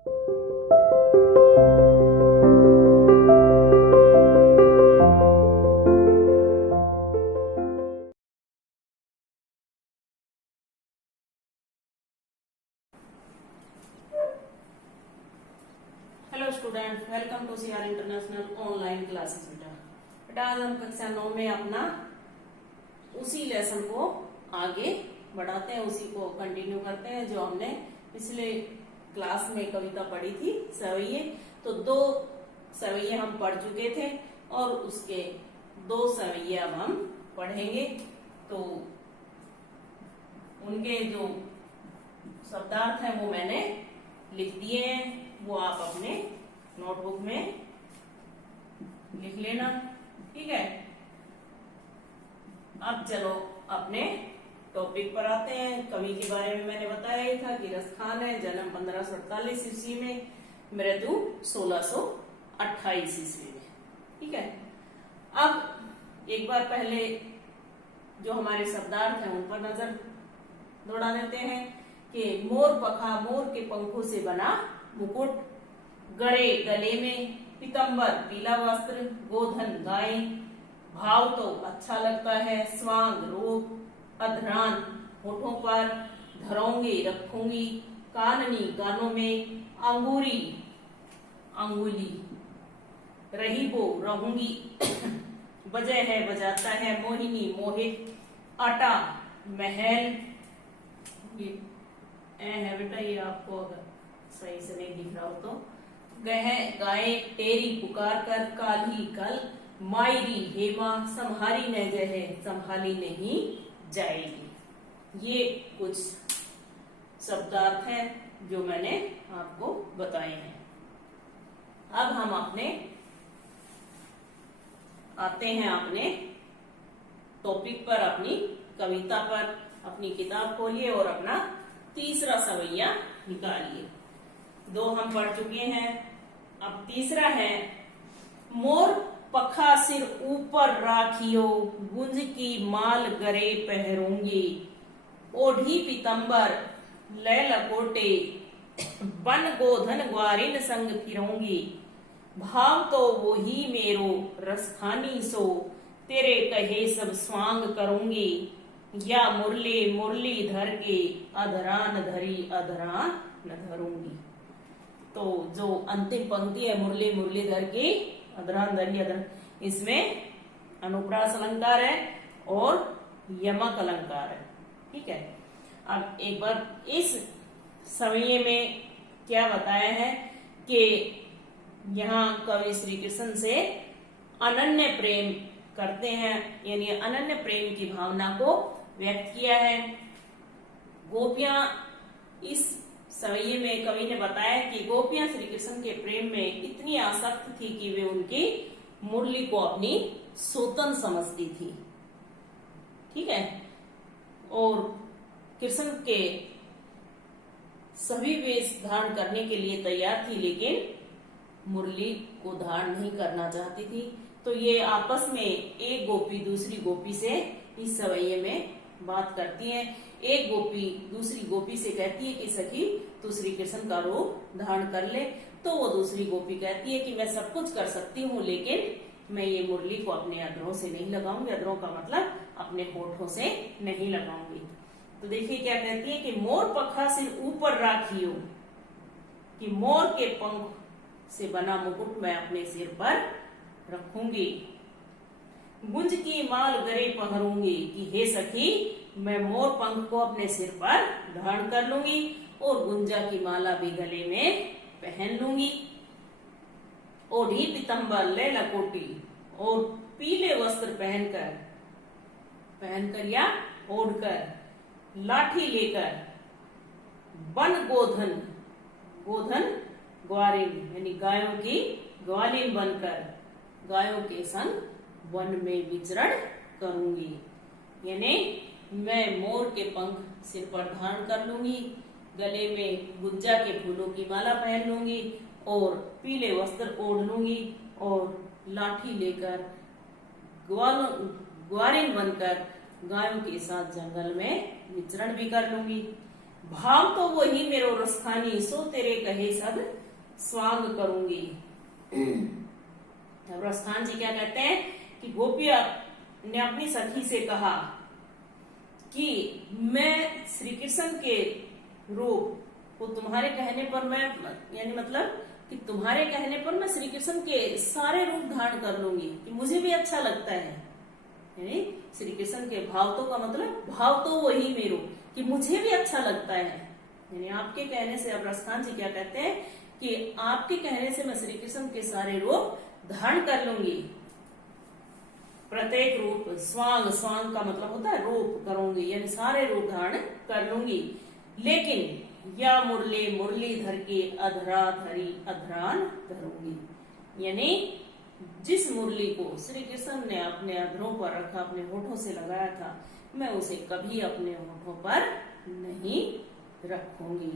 Hello student, welcome to CR international online classes. बेटा आज हम कक्षा 9 में अपना उसी लेसन को आगे बढ़ाते हैं, उसी को कंटिन्यू करते हैं जो हमने पिछले क्लास में कविता पढ़ी थी सवैये। तो 2 सवैये हम पढ़ चुके थे और उसके 2 सवैये अब हम पढ़ेंगे। तो उनके जो शब्दार्थ हैं वो मैंने लिख दिए हैं, वो आप अपने नोटबुक में लिख लेना, ठीक है। अब चलो अपने टॉपिक पर आते हैं। कवि के बारे में मैंने बताया ही था कि रस खान है, जन्म 1548 ईस्वी में, मृत्यु 1628 ईस्वी में, ठीक है। अब एक बार पहले जो हमारे शब्दार्थ हैं उन पर नजर दौड़ा देते हैं कि मोर पखा, मोर के पंखों से बना मुकुट, गड़े गले में पीतंबर पीला वस्त्र, गोधन गाय, भाव तो अच्छा लगता है, स्वांग रूप, अधरान होठों पर, धरोंगे रखूंगी, काननी कानों में, अंगूरी अंगुली, रही वो रहूंगी, बजय है बजाता है, मोहिनी मोहित, आटा महल। ये है बेटा, ये आपको अगर सही से नहीं दिख रहा हो तो, गह गाय तेरी पुकार कर, काली कल मायरी हेमा, संहारी न जहे संभाली नहीं जाएगी। ये कुछ शब्दार्थ हैं जो मैंने आपको बताए हैं। अब हम अपने आते हैं अपने टॉपिक पर, अपनी कविता पर। अपनी किताब खोलिए और अपना तीसरा सवैया निकालिए। 2 हम पढ़ चुके हैं, अब तीसरा है, मोर पखा सिर ऊपर राखियो, गुंज की माल गरे पहरूंगी, ओढ़ी पीतंबर ले लकोटे, बन गोधन ग्वारिन संग फिरूंगी, भाव तो वो ही मेरो रसखानी सो, तेरे कहे सब स्वांग करूंगी, या मुरली मुरली धर के, अधरान धरी अधरान न धरूंगी। तो जो अंतिम पंक्ति है, मुरली मुरली धर के अधरान धरी अधरान, इसमें अनुप्रास अलंकार है और यमक अलंकार है, ठीक है। अब एक बार इस सवैये में क्या बताया है कि यहाँ कवि श्री कृष्ण से अनन्य प्रेम करते हैं, यानी अनन्य प्रेम की भावना को व्यक्त किया है। गोपियां, इस सवैये में कवि ने बताया कि गोपियां श्री कृष्ण के प्रेम में इतनी आसक्त थी कि वे उनकी मुरली को अपनी सोतन समझती थी, ठीक है। और कृष्ण के सभी वेश धारण करने के लिए तैयार थी, लेकिन मुरली को धारण नहीं करना चाहती थी। तो ये आपस में एक गोपी दूसरी गोपी से इस सवैये में बात करती है। एक गोपी दूसरी गोपी से कहती है कि सखी तू श्री कृष्ण का रूप धारण कर ले। तो वो दूसरी गोपी कहती है कि मैं सब कुछ कर सकती हूँ, लेकिन मैं ये मुरली को अपने अधरों से नहीं लगाऊंगी। अधरों का मतलब अपने होठों से नहीं लगाऊंगी। तो देखिए क्या कहती है कि मोर पखा सिर ऊपर राखियो, कि मोर के पंख से बना मुकुट मैं अपने सिर पर रखूंगी, गुंज की माल गरे पहरूंगी, कि हे सखी मैं मोर पंख को अपने सिर पर धारण कर लूंगी और गुंजा की माला भी गले में पहन लूंगी, ओढ़ी पीतंबर ले लकोटी, और पीले वस्त्र पहनकर या ओढ़कर, लाठी लेकर, बन गोधन, गोधन ग्वारिन यानी गायों की ग्वालिन बनकर, गायों के संग वन में विचरण करूंगी। यानी मैं मोर के पंख सिर पर धारण कर लूंगी, गले में गुंजा के फूलों की माला पहन लूंगी और पीले वस्त्र ओढ़ लूंगी और लाठी लेकर ग्वारिन बनकर गायों के साथ जंगल में विचरण भी कर लूंगी। भाव तो वही मेरो रसखानी, सो तेरे कहे सब स्वांग करूंगी। अब रसखान जी क्या कहते हैं कि गोपिया ने अपनी सखी से कहा कि मैं श्री कृष्ण के रूप को तुम्हारे कहने पर मैं, यानी मतलब कि तुम्हारे कहने पर मैं श्री कृष्ण के सारे रूप धारण कर लूंगी, कि मुझे भी अच्छा लगता है। यानी श्री कृष्ण के भाव तो का मतलब भाव तो वही मेरो, कि मुझे भी अच्छा लगता है। यानी आपके कहने से, अब रसखान जी क्या कहते हैं कि आपके कहने से मैं श्री कृष्ण के सारे रूप धारण कर लूंगी। प्रत्येक रूप, स्वांग, स्वांग का मतलब होता है रूप करूंगी, यानी सारे रूप धारण कर लूंगी। लेकिन या मुरली मुरलीधर के अधरा धरी अधरान धरूंगी। यानी जिस मुरली को श्री कृष्ण ने अपने अधरों पर रखा, अपने होठों से लगाया था, मैं उसे कभी अपने होठों पर नहीं रखूंगी।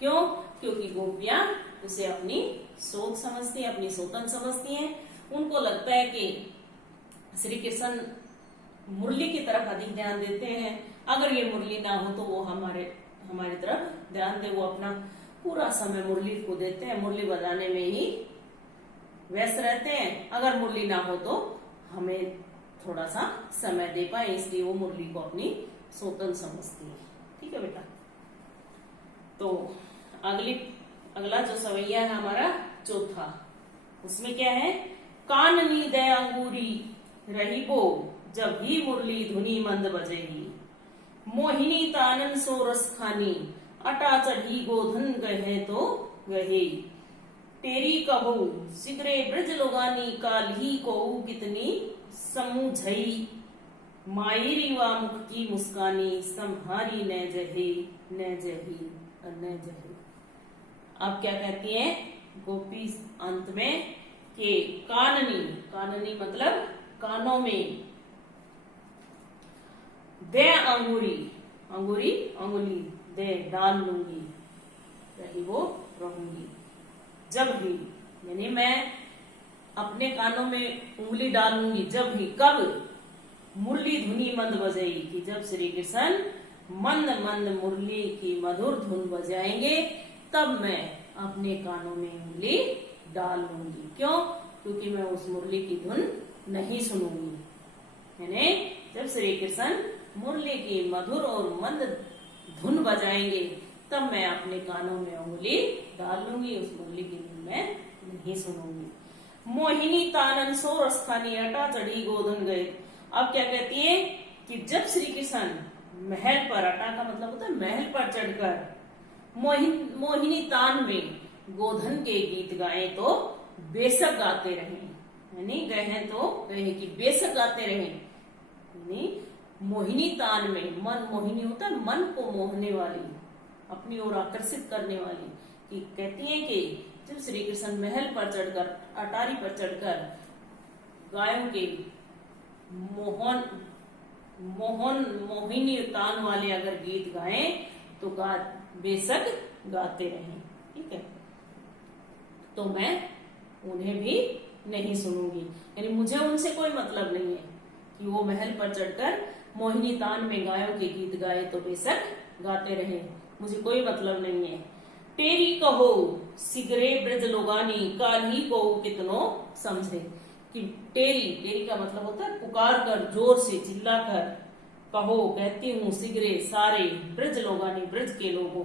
क्यों? क्योंकि गोपियां उसे अपनी सोच समझती है, अपनी सोतन समझती हैं। उनको लगता है कि श्री कृष्ण मुरली की तरफ अधिक ध्यान देते हैं। अगर ये मुरली ना हो तो वो हमारी तरफ ध्यान दे, वो अपना पूरा समय मुरली को देते हैं, मुरली बजाने में ही व्यस्त रहते हैं। अगर मुरली ना हो तो हमें थोड़ा सा समय दे पाए, इसलिए वो मुरली को अपनी सोतन समझती है। ठीक है बेटा। तो अगला जो सवैया है हमारा चौथा, उसमें क्या है, काननी दे अंगूरी रही बो, जब ही मुरली धुनी मंद बजेगी। मोहिनी तानन सो रस खानी, अटा चढ़ी गोधन गहे तो गहे। तेरी कहो सिगरे ब्रज लोगानी, काल ही को कितनी समूझई। मायरी वा मुख की मुस्कानी, संहारी न जहे न जही न जहे। अब क्या कहती है गोपी अंत में कि काननी, काननी मतलब कानों में, दे अंगूरी, अंगूरी अंगुली दे डाल लूंगी, रही वो रहूंगी। जब भी, यानी मैं अपने कानों में उंगली डाल लूंगी, जब भी, कब, मुरली धुनी मंद बजेगी, कि जब श्री कृष्ण मंद मंद मुरली की मधुर धुन बजाएंगे, तब मैं अपने कानों में उंगली डाल लूंगी। क्यों? क्योंकि मैं उस मुरली की धुन नहीं सुनूंगी। यानी जब श्री कृष्ण मुरली की मधुर और मंद धुन बजाएंगे, तब मैं अपने कानों में उंगली डाल लूंगी, उस मुरली की धुन में नहीं सुनूंगी। मोहिनी तानन सो रसखानी, अटा चढ़ी गोधन गए। अब क्या कहती है कि जब श्री कृष्ण महल पर, अटा का मतलब होता है महल पर चढ़कर मोहिनी तान में गोधन के गीत गाए तो बेशक गाते रहे। यानी गए हैं तो गए कि बेशक गाते रहे। यानी मोहिनी तान में, मन मोहिनी होता है मन को मोहने वाली, अपनी ओर आकर्षित करने वाली, कि कहती है कि जब श्री कृष्ण महल पर चढ़कर, अटारी पर चढ़कर गायों के मोहिनी तान वाले अगर गीत गाएं तो बेशक गाते रहें। ठीक है। तो मैं उन्हें भी नहीं सुनूंगी, यानी मुझे उनसे कोई मतलब नहीं है कि वो महल पर चढ़कर मोहिनी तान में गायों के गीत गाए तो बेशक गाते रहे, मुझे कोई मतलब नहीं है। तेरी कहो सिगरे ब्रज लोगानी, काली को कितनो समझे। कि तेरी का मतलब होता है पुकार कर, जोर से चिल्ला कर, कहो कहती हूँ, सिगरे सारे, ब्रज लोगानी ब्रज के लोगों,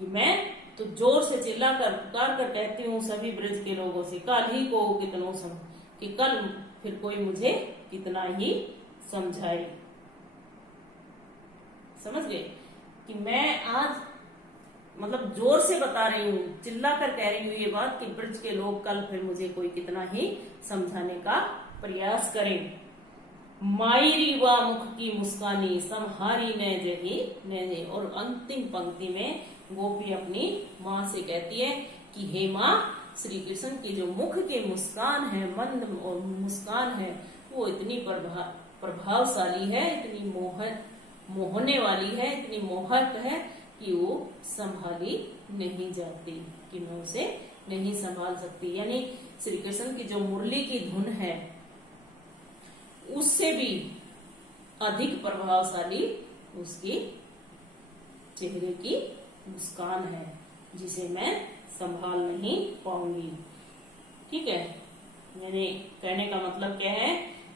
कि मैं तो जोर से चिल्ला कर पुकार कर कहती हूँ सभी ब्रज के लोगों से, काल ही को कितनो समझ, कि कल फिर कोई मुझे कितना ही समझाए। समझ गए कि मैं आज मतलब जोर से बता रही हूँ, चिल्ला कर कह रही हूँ ये बात कि ब्रज के लोग कल फिर मुझे कोई कितना ही समझाने का प्रयास करें। मायरी वा मुख की मुस्कानी, संहारी न जही न जही। और अंतिम पंक्ति में गोपी अपनी माँ से कहती है कि हे माँ, श्री कृष्ण की जो मुख के मुस्कान है, मंद और मुस्कान है, वो इतनी प्रभावशाली है, इतनी मोहने वाली है, इतनी मोहक है कि वो संभाली नहीं जाती, कि मैं उसे नहीं संभाल सकती। यानी श्री कृष्ण की जो मुरली की धुन है उससे भी अधिक प्रभावशाली उसकी चेहरे की मुस्कान है जिसे मैं संभाल नहीं पाऊंगी। ठीक है, यानी कहने का मतलब क्या है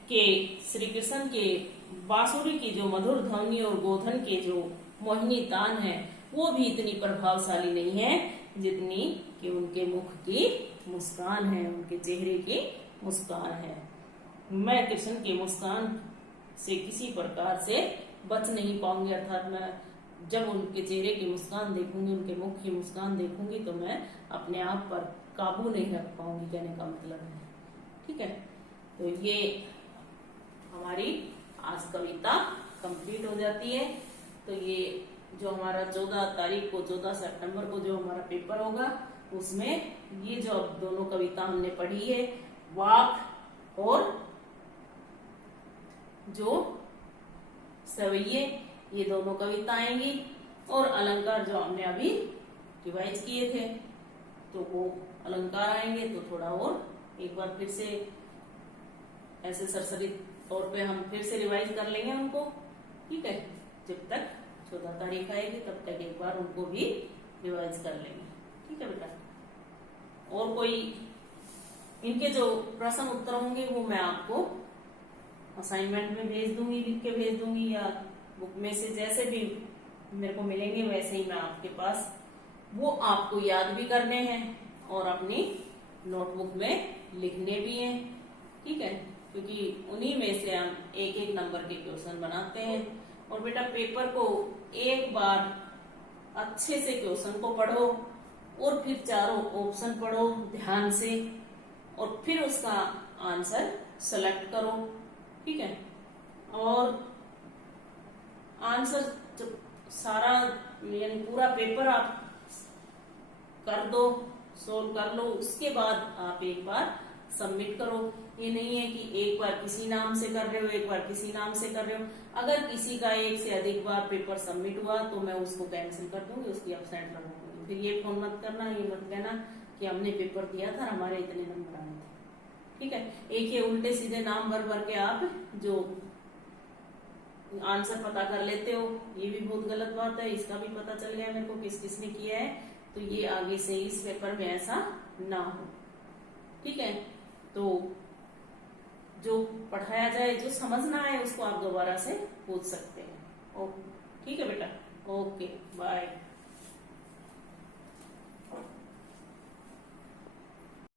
कि श्री कृष्ण के बांसुरी की जो मधुर ध्वनि और गोधन के जो मोहिनी तान है वो भी इतनी प्रभावशाली नहीं है जितनी कि उनके मुख की मुस्कान है, उनके चेहरे की मुस्कान है। मैं कृष्ण की मुस्कान से किसी प्रकार से बच नहीं पाऊंगी, अर्थात मैं जब उनके चेहरे की मुस्कान देखूंगी, उनके मुख की मुस्कान देखूंगी तो मैं अपने आप पर काबू नहीं रख पाऊंगी, कहने का मतलब है। ठीक है, तो ये हमारी आज कविता कंप्लीट हो जाती है। तो ये जो हमारा 14 तारीख को 14 सितंबर को जो हमारा पेपर होगा उसमें ये जो अब दोनों कविता हमने पढ़ी है, वाक और जो सवैये, ये दोनों कविता आएंगी, और अलंकार जो हमने अभी रिवाइज किए थे तो वो अलंकार आएंगे। तो थोड़ा और एक बार फिर से ऐसे सरसरी तौर पे हम फिर से रिवाइज कर लेंगे उनको। ठीक है, जब तक 14 तारीख आएगी तब तक एक बार उनको भी रिवाइज कर लेंगे। ठीक है बेटा, और कोई इनके जो प्रश्न उत्तर होंगे वो मैं आपको असाइनमेंट में भेज दूंगी, लिख के भेज दूंगी, या बुक में से जैसे भी मेरे को मिलेंगे वैसे ही मैं आपके पास, वो आपको याद भी करने हैं और अपनी नोटबुक में लिखने भी हैं। ठीक है, क्योंकि उन्हीं में से हम एक एक नंबर के क्वेश्चन बनाते हैं। और बेटा पेपर को एक बार अच्छे से क्वेश्चन को पढ़ो और फिर चारों ऑप्शन पढ़ो ध्यान से और फिर उसका आंसर सेलेक्ट करो। ठीक है, और आंसर जब सारा यानी पूरा पेपर आप कर दो, सोल्व कर लो, उसके बाद आप एक बार सबमिट करो। ये नहीं है कि एक बार किसी नाम से कर रहे हो, एक बार किसी नाम से कर रहे हो। अगर किसी का एक से अधिक बार पेपर सबमिट हुआ तो मैं उसको कैंसिल कर दूंगी, उसकी एब्सेंट रख दूंगी। फिर ये फोन मत करना, ये मत कहना कि हमने पेपर दिया था हमारे इतने नंबर आए थे। ठीक है, एक ये उल्टे सीधे नाम भर भर के आप जो आंसर पता कर लेते हो, ये भी बहुत गलत बात है। इसका भी पता चल गया मेरे को किस किसने किया है, तो ये आगे से इस पेपर में ऐसा ना हो। ठीक है, तो जो पढ़ाया जाए, जो समझना है उसको आप दोबारा से पूछ सकते हैं। ओके, ठीक है बेटा, ओके बाय।